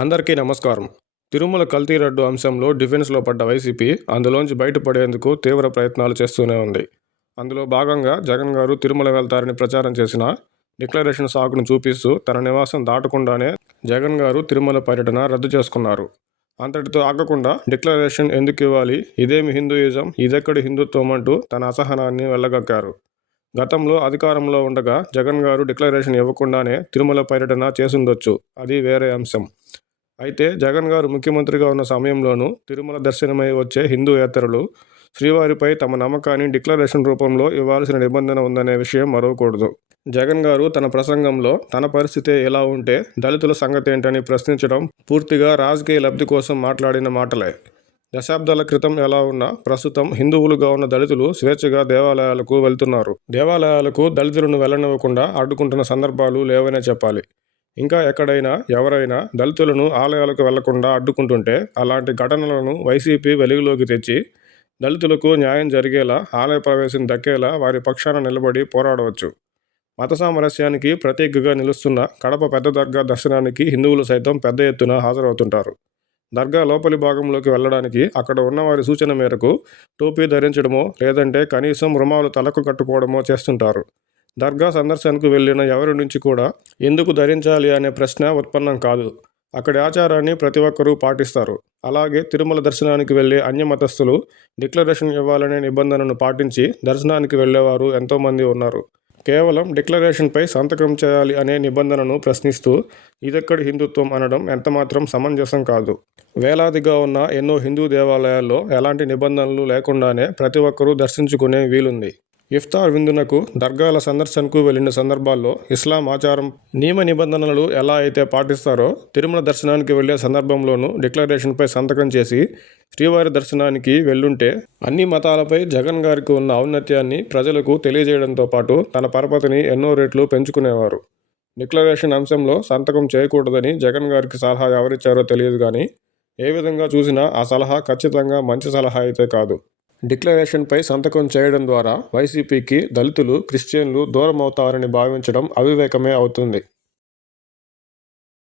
అందరికీ నమస్కారం. తిరుమల కల్తీరడ్డు అంశంలో డిఫెన్స్లో పడ్డ వైసీపీ అందులోంచి బయటపడేందుకు తీవ్ర ప్రయత్నాలు చేస్తూనే ఉంది. అందులో భాగంగా జగన్ గారు తిరుమల వెళ్తారని ప్రచారం చేసిన డిక్లరేషన్ సాకును చూపిస్తూ తన నివాసం దాటకుండానే జగన్ గారు తిరుమల పర్యటన రద్దు చేసుకున్నారు. అంతటితో ఆగకుండా డిక్లరేషన్ ఎందుకు ఇవ్వాలి? ఇదేమి హిందూయిజం? ఇదెక్కడి హిందుత్వం అంటూ తన అసహనాన్ని వెళ్ళగక్కారు గతంలో అధికారంలో ఉండగా జగన్ గారు డిక్లరేషన్ ఇవ్వకుండానే తిరుమల పర్యటన చేసుండొచ్చు. అది వేరే అంశం. అయితే జగన్ గారు ముఖ్యమంత్రిగా ఉన్న సమయంలోనూ తిరుమల దర్శనమై వచ్చే హిందూ యాత్రలు శ్రీవారిపై తమ నమ్మకాన్ని డిక్లరేషన్ రూపంలో ఇవ్వాల్సిన నిబంధన ఉందనే విషయం మరవకూడదు. జగన్ గారు తన ప్రసంగంలో తన పరిస్థితి ఎలా ఉంటే దళితుల సంగతి ఏంటని ప్రశ్నించడం పూర్తిగా రాజకీయ లబ్ధి కోసం మాట్లాడిన మాటలే. దశాబ్దాల క్రితం ఎలా ఉన్నా ప్రస్తుతం హిందువులుగా ఉన్న దళితులు స్వేచ్ఛగా దేవాలయాలకు వెళ్తున్నారు. దేవాలయాలకు దళితులను వెళ్ళనివ్వకుండా అడ్డుకుంటున్న సందర్భాలు లేవనే చెప్పాలి. ఇంకా ఎక్కడైనా ఎవరైనా దళితులను ఆలయాలకు వెళ్ళకుండా అడ్డుకుంటుంటే అలాంటి ఘటనలను వైసీపీ వెలుగులోకి తెచ్చి దళితులకు న్యాయం జరిగేలా ఆలయ ప్రవేశం దక్కేలా వారి పక్షాన నిలబడి పోరాడవచ్చు. మత సామరస్యానికి ప్రతీకగా నిలుస్తున్న కడప పెద్ద దర్గా దర్శనానికి హిందువులు సైతం పెద్ద ఎత్తున హాజరవుతుంటారు. దర్గా లోపలి భాగంలోకి వెళ్ళడానికి అక్కడ ఉన్నవారి సూచన మేరకు టోపీ ధరించడమో లేదంటే కనీసం రుమాలు తలకు కట్టుకోవడమో చేస్తుంటారు. దర్గా సందర్శనకు వెళ్ళిన ఎవరి నుంచి కూడా ఎందుకు ధరించాలి అనే ప్రశ్న ఉత్పన్నం కాదు. అక్కడి ఆచారాన్ని ప్రతి ఒక్కరూ పాటిస్తారు. అలాగే తిరుమల దర్శనానికి వెళ్ళే అన్య మతస్థులు డిక్లరేషన్ ఇవ్వాలనే నిబంధనను పాటించి దర్శనానికి వెళ్ళేవారు ఎంతోమంది ఉన్నారు. కేవలం డిక్లరేషన్పై సంతకం చేయాలి అనే నిబంధనను ప్రశ్నిస్తూ ఇదెక్కడి హిందుత్వం అనడం ఎంతమాత్రం సమంజసం కాదు. వేలాదిగా ఉన్న ఎన్నో హిందూ దేవాలయాల్లో ఎలాంటి నిబంధనలు లేకుండానే ప్రతి ఒక్కరూ దర్శించుకునే వీలుంది. ఇఫ్తార్ విందునకు దర్గాల సందర్శనకు వెళ్ళిన సందర్భాల్లో ఇస్లాం ఆచారం నియమ నిబంధనలు ఎలా అయితే పాటిస్తారో తిరుమల దర్శనానికి వెళ్ళే సందర్భంలోనూ డిక్లరేషన్పై సంతకం చేసి శ్రీవారి దర్శనానికి వెళ్ళుంటే అన్ని మతాలపై జగన్ గారికి ఉన్న ఔన్నత్యాన్ని ప్రజలకు తెలియజేయడంతో పాటు తన పరపతిని ఎన్నో రేట్లు పెంచుకునేవారు. డిక్లరేషన్ అంశంలో సంతకం చేయకూడదని జగన్ గారికి సలహా ఎవరిచ్చారో తెలియదు కానీ ఏ విధంగా చూసినా ఆ సలహా ఖచ్చితంగా మంచి సలహా అయితే కాదు. డిక్లరేషన్పై సంతకం చేయడం ద్వారా వైసీపీకి దళితులు క్రిస్టియన్లు దూరం అవుతారని భావించడం అవివేకమే అవుతుంది.